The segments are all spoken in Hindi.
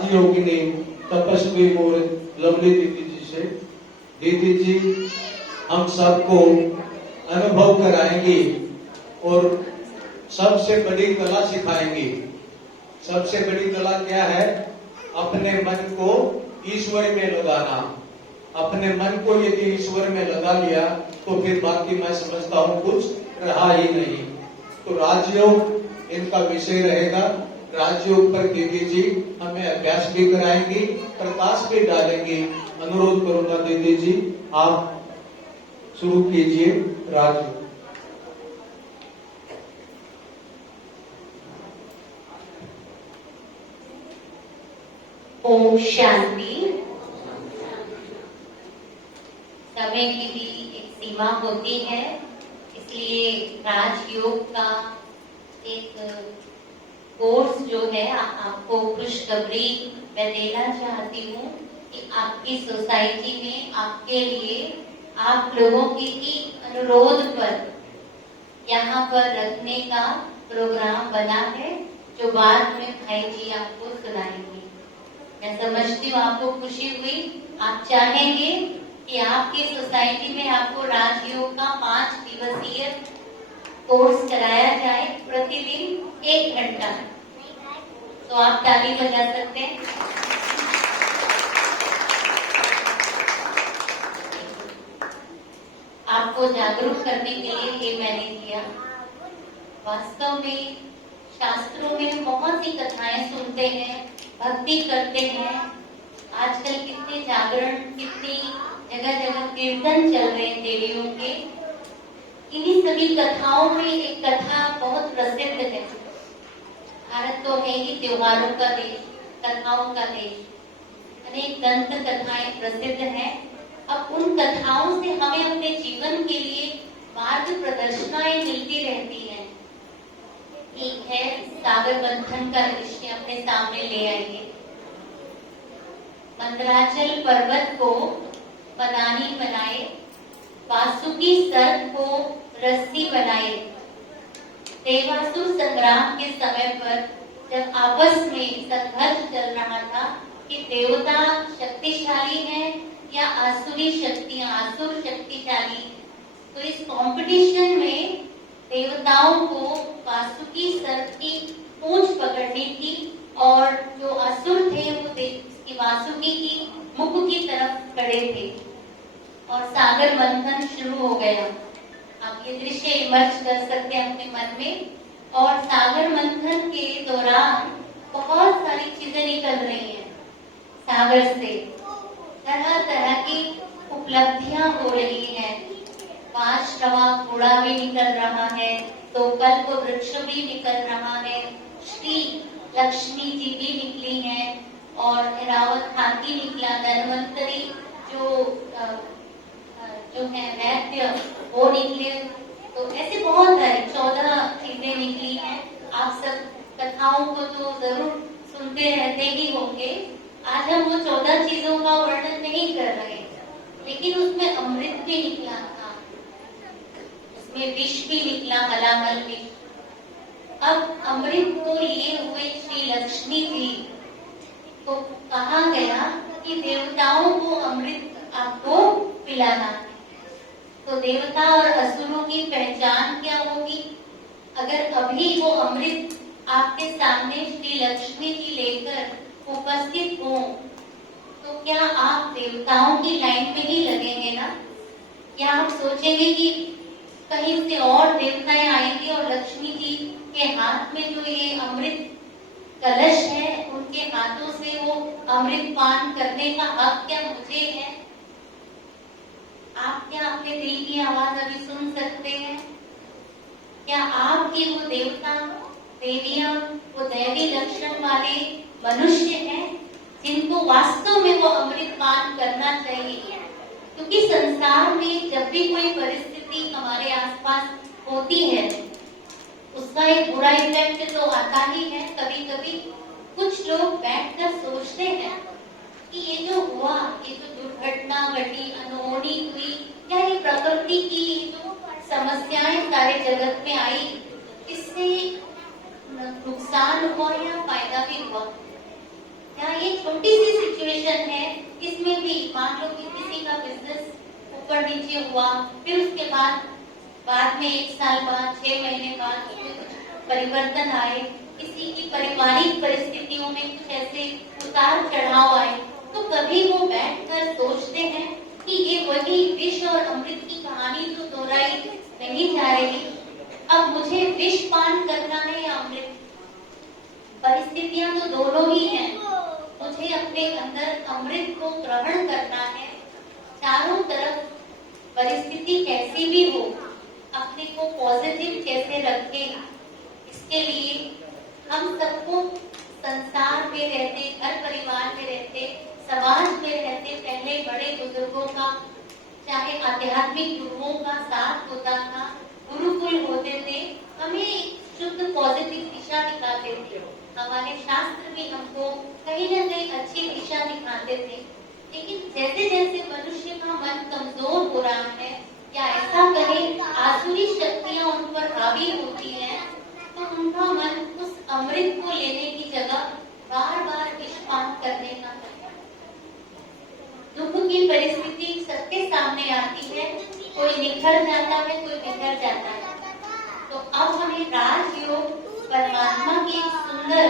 राजयोगिनी तपस्वी मूर्त लवली दीदी जी से। दीदी जी हम सबको अनुभव कराएंगी और सबसे बड़ी कला सिखाएंगी। सबसे बड़ी कला क्या है? अपने मन को ईश्वर में लगाना। अपने मन को यदि ईश्वर में लगा लिया तो फिर बाकी मैं समझता हूँ कुछ रहा ही नहीं। तो राजयोग इनका विषय रहेगा। राजयोग पर दीदी जी हमें अभ्यास भी कराएंगी, प्रकाश भी डालेंगी। अनुरोध करूंगा दीदी जी आप शुरू कीजिए राजयोग। ओम शांति। समय की भी एक सीमा होती है, इसलिए राजयोग का एक कोर्स जो है आपको खुशखबरी मैं देना चाहती हूँ कि आपकी सोसाइटी में आपके लिए आप लोगों के ही अनुरोध पर यहाँ पर रखने का प्रोग्राम बना है, जो बाद में भाई जी आपको सुनाएंगे। मैं समझती हूँ आपको खुशी हुई। आप चाहेंगे कि आपकी सोसाइटी में आपको राजयोग का 5 दिवसीय कोर्स कराया जाए, प्रतिदिन 1 घंटा। तो आप ताली बजा सकते हैं। आपको जागरूक करने के लिए ये मैंने किया। वास्तव में शास्त्रों में बहुत सी कथाएं सुनते हैं, भक्ति करते हैं। आजकल कितने जागरण, कितनी जगह जगह कीर्तन चल रहे हैं देवियों के। इन्हीं सभी कथाओं में एक कथा बहुत प्रसिद्ध है। भारत तो है ही त्योहारों का देश, कथाओं का देश। अनेक दंत कथाएं प्रसिद्ध हैं। अब उन कथाओं से हमें अपने जीवन के लिए मार्ग प्रदर्शनाएं मिलती रहती हैं। एक है सागर मंथन का दृश्य अपने सामने ले आइए। मंदराचल पर्वत को मदानी बनाए, वासुकी सर्प को रस्सी बनाए। देवासुर संग्राम के समय पर जब आपस में संघर्ष चल रहा था कि देवता शक्तिशाली है या आसुरी शक्तियां, आसुर शक्तिशाली, तो इस कंपटीशन में देवताओं को वासुकी सर्प की पूंछ पकड़नी थी और जो असुर थे वो उसकी वासुकी की मुख की तरफ खड़े थे और सागर मंथन शुरू हो गया। आप ये दृश्य इमर्ज कर सकते हैं अपने मन में। और सागर मंथन के दौरान बहुत सारी चीजें निकल रही हैं सागर से, तरह तरह की उपलब्धियां हो रही हैं। 5 रवा घोड़ा भी निकल रहा है, तो कल्प वृक्ष भी निकल रहा है, श्री लक्ष्मी जी भी निकली हैं और रावत हाथी निकला, धन्वंतरी जो है वैद्य वो निकले। तो ऐसे बहुत सारी 14 चीजें निकली हैं। आप सब कथाओं को तो जरूर सुनते रहते ही होंगे। आज हम वो 14 चीजों का वर्णन नहीं कर रहे, लेकिन उसमें अमृत भी निकला था, उसमें विष भी निकला, हलाहल विष। अब अमृत को लिए हुए श्री लक्ष्मी जी को कहा गया कि देवताओं को अमृत आपको पिलाना है। तो देवता और असुरों की पहचान क्या होगी? अगर अभी वो अमृत आपके सामने श्री लक्ष्मी जी लेकर उपस्थित हो, तो क्या आप देवताओं की लाइन में ही लगेंगे ना? या आप सोचेंगे कि कहीं से और देवताएं आएंगे और लक्ष्मी जी के हाथ में जो ये अमृत कलश है, उनके हाथों से वो अमृत पान करने का हक क्या मुझे है? आप क्या अपने दिल की आवाज अभी सुन सकते हैं? क्या आपके वो देवता देवियां, वो दैवी लक्षण वाले मनुष्य हैं जिनको वास्तव में वो अमृत पान करना चाहिए? क्योंकि संसार में जब भी कोई परिस्थिति हमारे आसपास होती है, उसका एक बुरा इफेक्ट तो आता ही है। कभी कभी कुछ लोग बैठकर सोचते हैं कि ये जो हुआ, ये जो दुर्घटना घटी, अनहोनी हुई, क्या ये प्रकृति की जो समस्याएं सारे जगत में आई, इससे नुकसान हुआ या फायदा भी हुआ? क्या ये छोटी सी सिचुएशन है, इसमें भी मान लो कि किसी का बिजनेस ऊपर नीचे हुआ, फिर उसके बाद में 1 साल बाद, 6 महीने बाद उसमें कुछ परिवर्तन आए, किसी की पारिवारिक परिस्थितियों में कुछ ऐसे उतार चढ़ाव आए, तो कभी वो बैठकर सोचते हैं कि ये वही विष और अमृत की कहानी जो दोहराई नहीं जा रही, अब मुझे विष पान करना है या अमृत? परिस्थितियां तो दोनों ही हैं, मुझे अपने अंदर अमृत को ग्रहण करना है। चारों तरफ परिस्थिति कैसी भी हो, अपने को पॉजिटिव कैसे रखें, इसके लिए हम सबको संसार में रहते, घर परिवार में रहते, समाज में रहते, पहले बड़े बुजुर्गों का, चाहे आध्यात्मिक गुरुओं का साथ होता था, गुरुकुल होते थे, हमें शुद्ध पॉजिटिव दिशा दिखाते थे। हमारे शास्त्र भी हमको कहीं न कहीं अच्छी दिशा दिखाते थे। लेकिन जैसे जैसे मनुष्य का मन कमजोर हो रहा है, या ऐसा कहें आसुरी शक्तियां उन पर हावी होती हैं, तो उनका मन उस अमृत को लेने की जगह बार बार विष पान करने का करता है। दुख की परिस्थिति सबके सामने आती है, कोई निखर जाता है, कोई बिखर जाता है। तो अब हमें राजयोग परमात्मा की एक सुंदर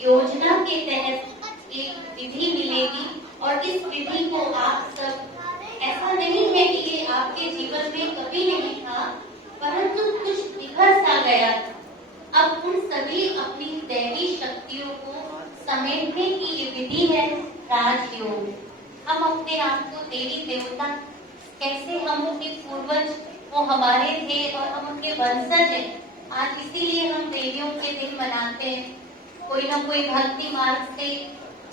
योजना के तहत एक विधि मिलेगी, और इस विधि को आप सब, ऐसा नहीं है कि ये आपके जीवन में कभी नहीं था, परंतु कुछ बिखर सा गया था। अब उन सभी अपनी दैवी शक्तियों को समेटने की ये विधि है राजयोग। हम अपने आप को देवी देवता, कैसे हम उनके पूर्वज, वो हमारे थे और हम उनके वंशज हैं, आज इसीलिए हम देवियों के दिन मनाते हैं। कोई ना कोई भक्ति मार्ग से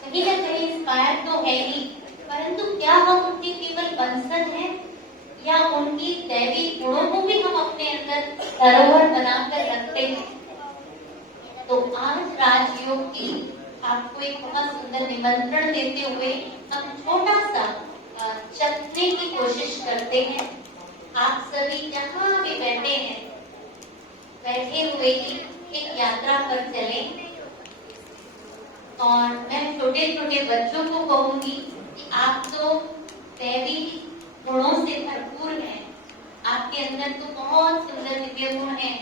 कहीं न कहीं इंस्पायर तो है ही, परंतु क्या हम उनके केवल वंशज हैं, या उनकी दैवी गुणों को भी हम अपने अंदर धरोहर बनाकर रखते हैं? तो आज राजयोग की आपको एक बहुत सुंदर निमंत्रण देते हुए हम छोटा सा चखने की कोशिश करते हैं। आप सभी जहाँ भी बैठे हैं, बैठे हुए ही एक यात्रा पर चलें। और मैं छोटे छोटे बच्चों को कहूंगी कि आप तो दैवी गुणों से भरपूर हैं, आपके अंदर तो बहुत सुंदर दिव्य गुण हैं।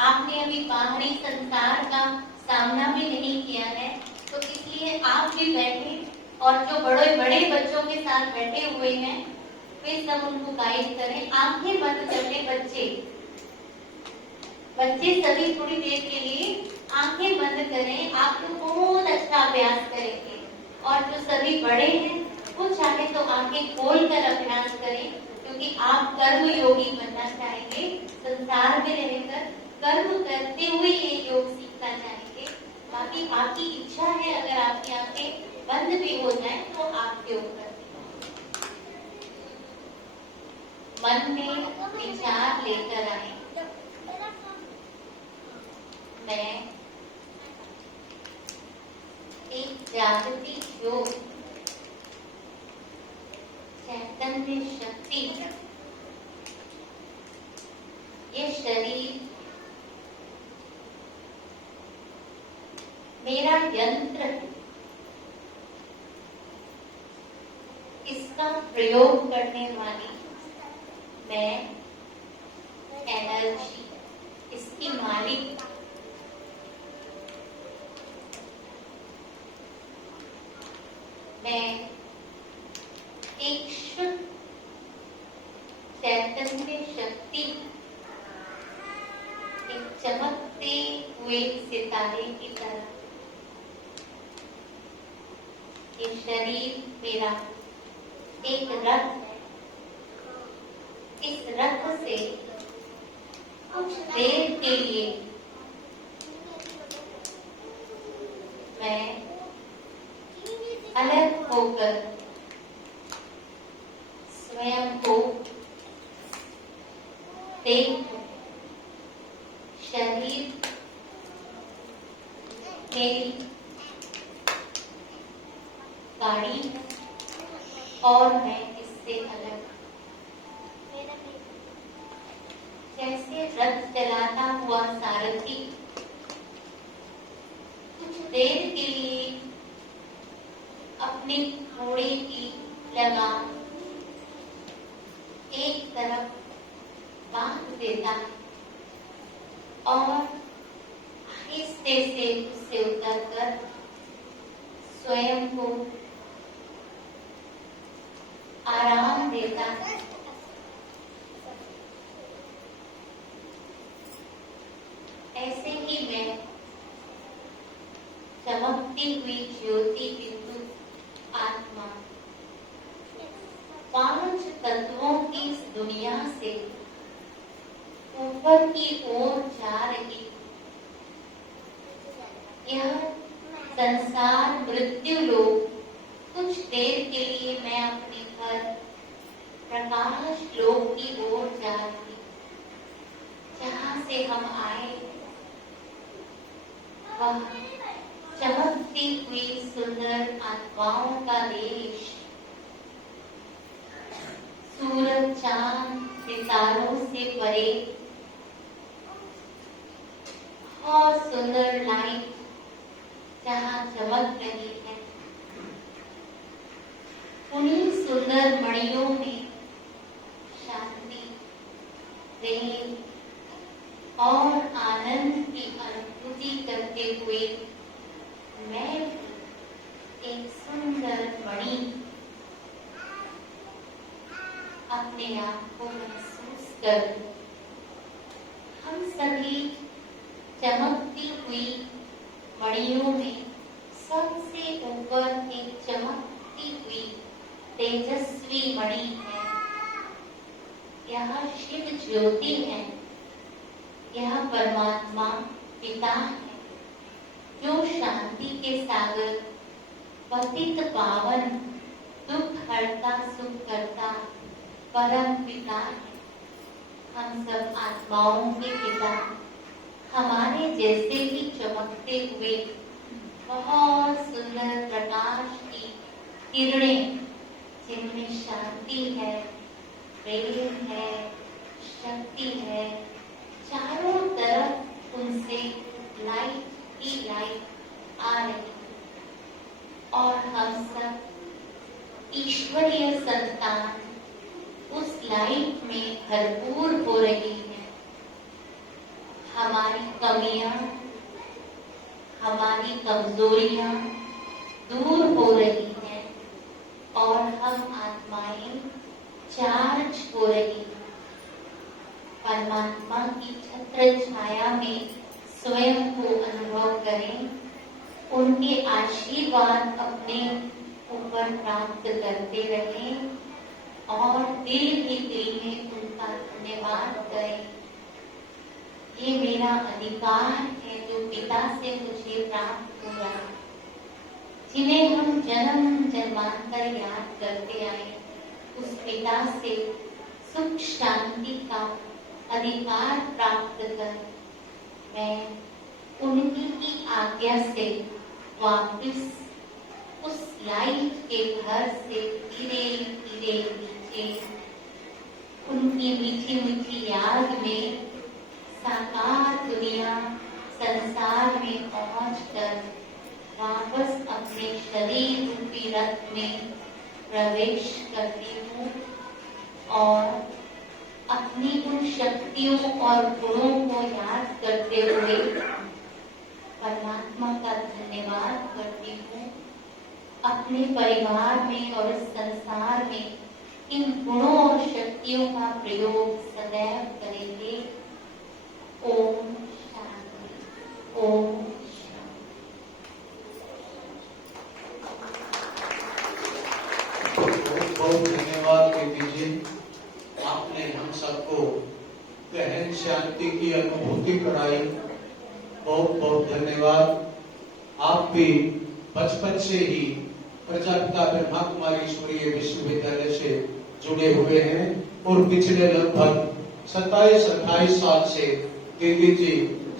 आपने अभी बाहरी संसार का सामना भी नहीं किया है, तो इसलिए आप भी बैठे, और जो बड़े बड़े बच्चों के साथ बैठे हुए हैं वे सब उनको गाइड करें। आंखें बंद करके बच्चे सभी थोड़ी देर के लिए आंखें बंद करें, आप लोग बहुत अच्छा अभ्यास करेंगे। और जो सभी बड़े हैं वो चाहे तो आंखें खोल कर अभ्यास करें, क्योंकि आप कर्म योगी बनना चाहेंगे, संसार में रहकर कर्म करते हुए ये योग सीखना चाहेंगे। बाकी आपकी इच्छा है, अगर आपकी आंखें बंद भी हो जाए तो आप योग करें। मन में विचार लेकर आए, मैं एक जागृति योग चैतन्य शक्ति, ये शरीर मेरा यंत्र है, इसका प्रयोग करने वाली मैं एनर्जी, इसकी मालिक। मैं एक शुद्ध चैतन्य शक्ति, एक चमकते हुए सितारे की तरह। ये शरीर मेरा एक रथ है, इस रथ से कुछ देर के लिए मैं अलग होकर स्वयं को देखूं। शरीर मेरी गाड़ी है और मैं इससे अलग। जैसे रथ चलाता हुआ सारथी कुछ देर के लिए अपने घोड़े की लगाम एक तरफ बांध देता है और आहिस्ते से उससे उतरकर स्वयं को आराम देता है। ऐसे ही मैं चमकती हुई ज्योति बिंदु आत्मा 5 तत्वों की इस दुनिया से ऊपर की ओर जा रही। यह संसार मृत्यु लोक कुछ देर के लिए मैं अपने घर प्रकाश लोक की ओर जा रही, जहां से हम आए। वह चमकती हुई सुंदर आत्माओं का देश, सूरज चांद सितारों से परे और सुंदर लाइट जहां चमक रही है। उन्हीं सुंदर मणियों में शांति, प्रेम और आनंद की अनुभूति करते हुए मैं भी एक सुंदर मणि अपने आप को महसूस करूं। हम सभी चमकती हुई मणियों में सबसे ऊपर एक चमकती हुई तेजस्वी मणि है। यह शिव ज्योति है। यह परमात्मा पिता है, जो शांति के सागर, पतित पावन, दुख हरता सुख करता परम पिता है। हम सब आत्माओं के पिता हमारे जैसे ही चमकते हुए बहुत सुंदर प्रकाश की किरणें, जिनमें शांति है, प्रेम है, शक्ति है, चारों तरफ उनसे लाइट ही लाइट आ रही है और हम सब ईश्वरीय संतान उस लाइट में भरपूर हो रही है। हमारी कमियां, हमारी कमजोरियां दूर हो रही हैं और हम आत्माएं चार्ज हो रही हैं। परमात्मा की छत्र छाया में स्वयं को अनुभव करें, उनके आशीर्वाद अपने ऊपर प्राप्त करते रहें और दिल ही दिल में उनका धन्यवाद करें। ये मेरा अधिकार है जो पिता से मुझे प्राप्त हुआ, जिन्हें हम जन्म जन्मांतर याद करते आए। उस पिता से सुख शांति का अधिकार प्राप्त कर मैं उन्हीं की आज्ञा से वापस उस लाइट के घर से धीरे धीरे नीचे उनकी मीठी मीठी याद में साकार दुनिया संसार में पहुंचकर वापस अपने शरीर रूपी रथ में प्रवेश करती हूँ और अपनी उन शक्तियों और गुणों को याद करते हुए परमात्मा का धन्यवाद करती हूँ। अपने परिवार में और इस संसार में इन गुणों और शक्तियों का प्रयोग सदैव करेंगे। ओम शांति। ओम बहुत धन्यवाद बेटी जी, आपने हम सबको गहन शांति की अनुभूति कराई। बहुत बहुत धन्यवाद। आप भी बचपन से ही प्रजापिता ब्रह्मा कुमारी ईश्वरीय विश्वविद्यालय से जुड़े हुए हैं और पिछले लगभग 27-28 साल से दीदी जी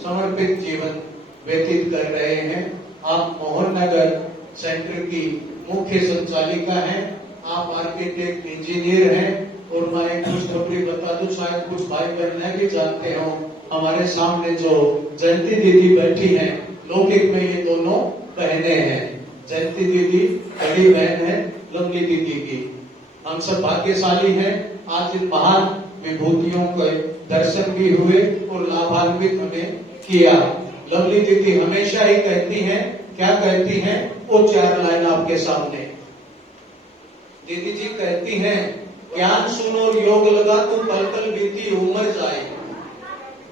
समर्पित जीवन व्यतीत कर रहे हैं। आप मोहन नगर सेंटर की मुख्य संचालिका हैं। आप आर्किटेक्ट इंजीनियर हैं और मैं एक खुशखबरी बता दूं, शायद कुछ भाई बहन भी जानते हो, हमारे सामने जो जयंती दीदी बैठी हैं, लौकिक में ये दोनों बहनें हैं। जयंती दीदी बड़ी बहन है लवली दीदी की। हम सब भाग्यशाली हैं, आज इन महान विभूतियों के दर्शन भी हुए और लाभान्वित हमें किया। लवली दीदी हमेशा ही कहती हैं, क्या कहती हैं, वो 4 लाइन आपके सामने। दीदी जी कहती हैं, ज्ञान सुन और योग लगा तो पल पल बीती उम्र जाए।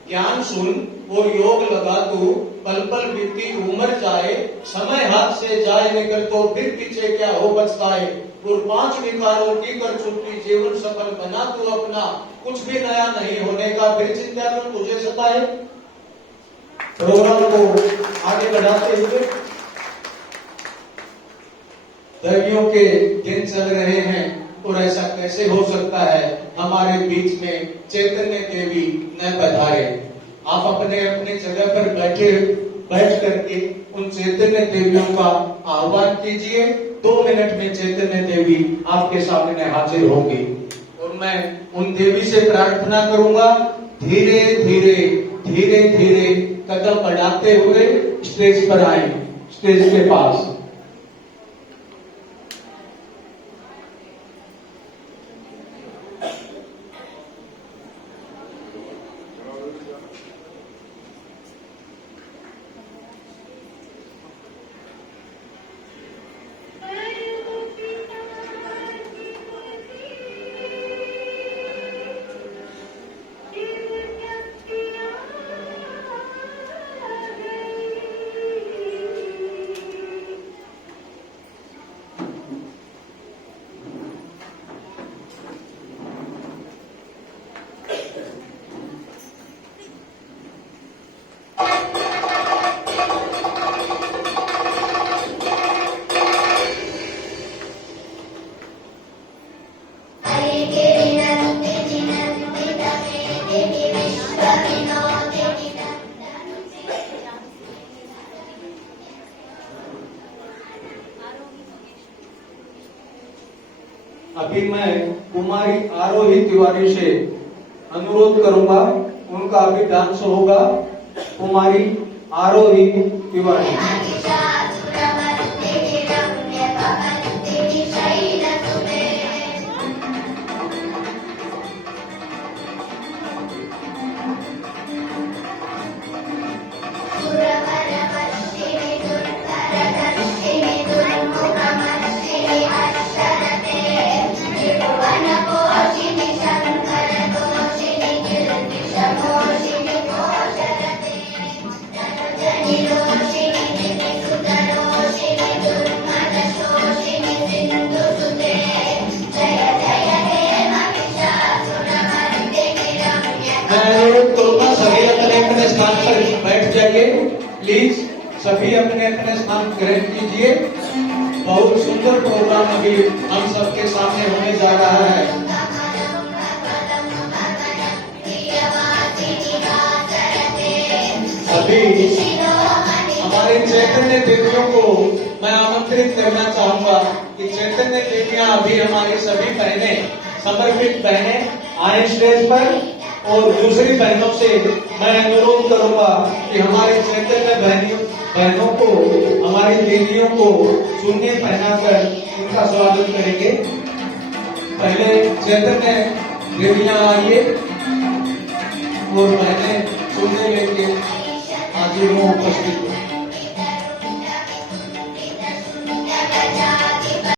ज्ञान सुन और योग लगा तो पल पल बीती उम्र जाए। समय हाथ से जाए निकल तो फिर पीछे क्या हो पछताए। और 5 विकारों की कर चुकी जीवन सफल बना तू अपना। कुछ भी नया नहीं होने का फिर चिंता में तुझे सताए। प्रोग्राम को आगे बढ़ाते हुए दर्दियों के दिन चल रहे हैं और ऐसा कैसे हो सकता है हमारे बीच में चैतन्य देवी न पधारे। आप अपने अपने जगह पर बैठ करके उन चैतन्य देवियों का आह्वान कीजिए। 2 मिनट में चैतन्य देवी आपके सामने हाजिर होंगी और मैं उन देवी से प्रार्थना करूंगा, धीरे धीरे धीरे धीरे कदम बढ़ाते हुए स्टेज पर आए, स्टेज के पास। अभी मैं कुमारी आरोही तिवारी से अनुरोध करूंगा, उनका अभी डांस होगा। कुमारी आरोही तिवारी। प्लीज सभी अपने अपने स्थान ग्रहण कीजिए। बहुत सुंदर प्रोग्राम अभी हम सबके सामने होने जा रहा है। सभी हमारे चैतन्य देवियों को मैं आमंत्रित करना चाहूंगा कि चैतन्य देवियां अभी हमारी सभी बहनें, समर्पित बहनें आए स्टेज पर। और दूसरी बहनों से मैं अनुरोध करूंगा कि हमारे चैतन्य बहनों को, हमारी दीदियों को चुन्नी पहनाकर उनका स्वागत करेंगे। पहले चैतन्य देवियां आइए और बहनें चुन्नी लेके हाजिर हों, उपस्थित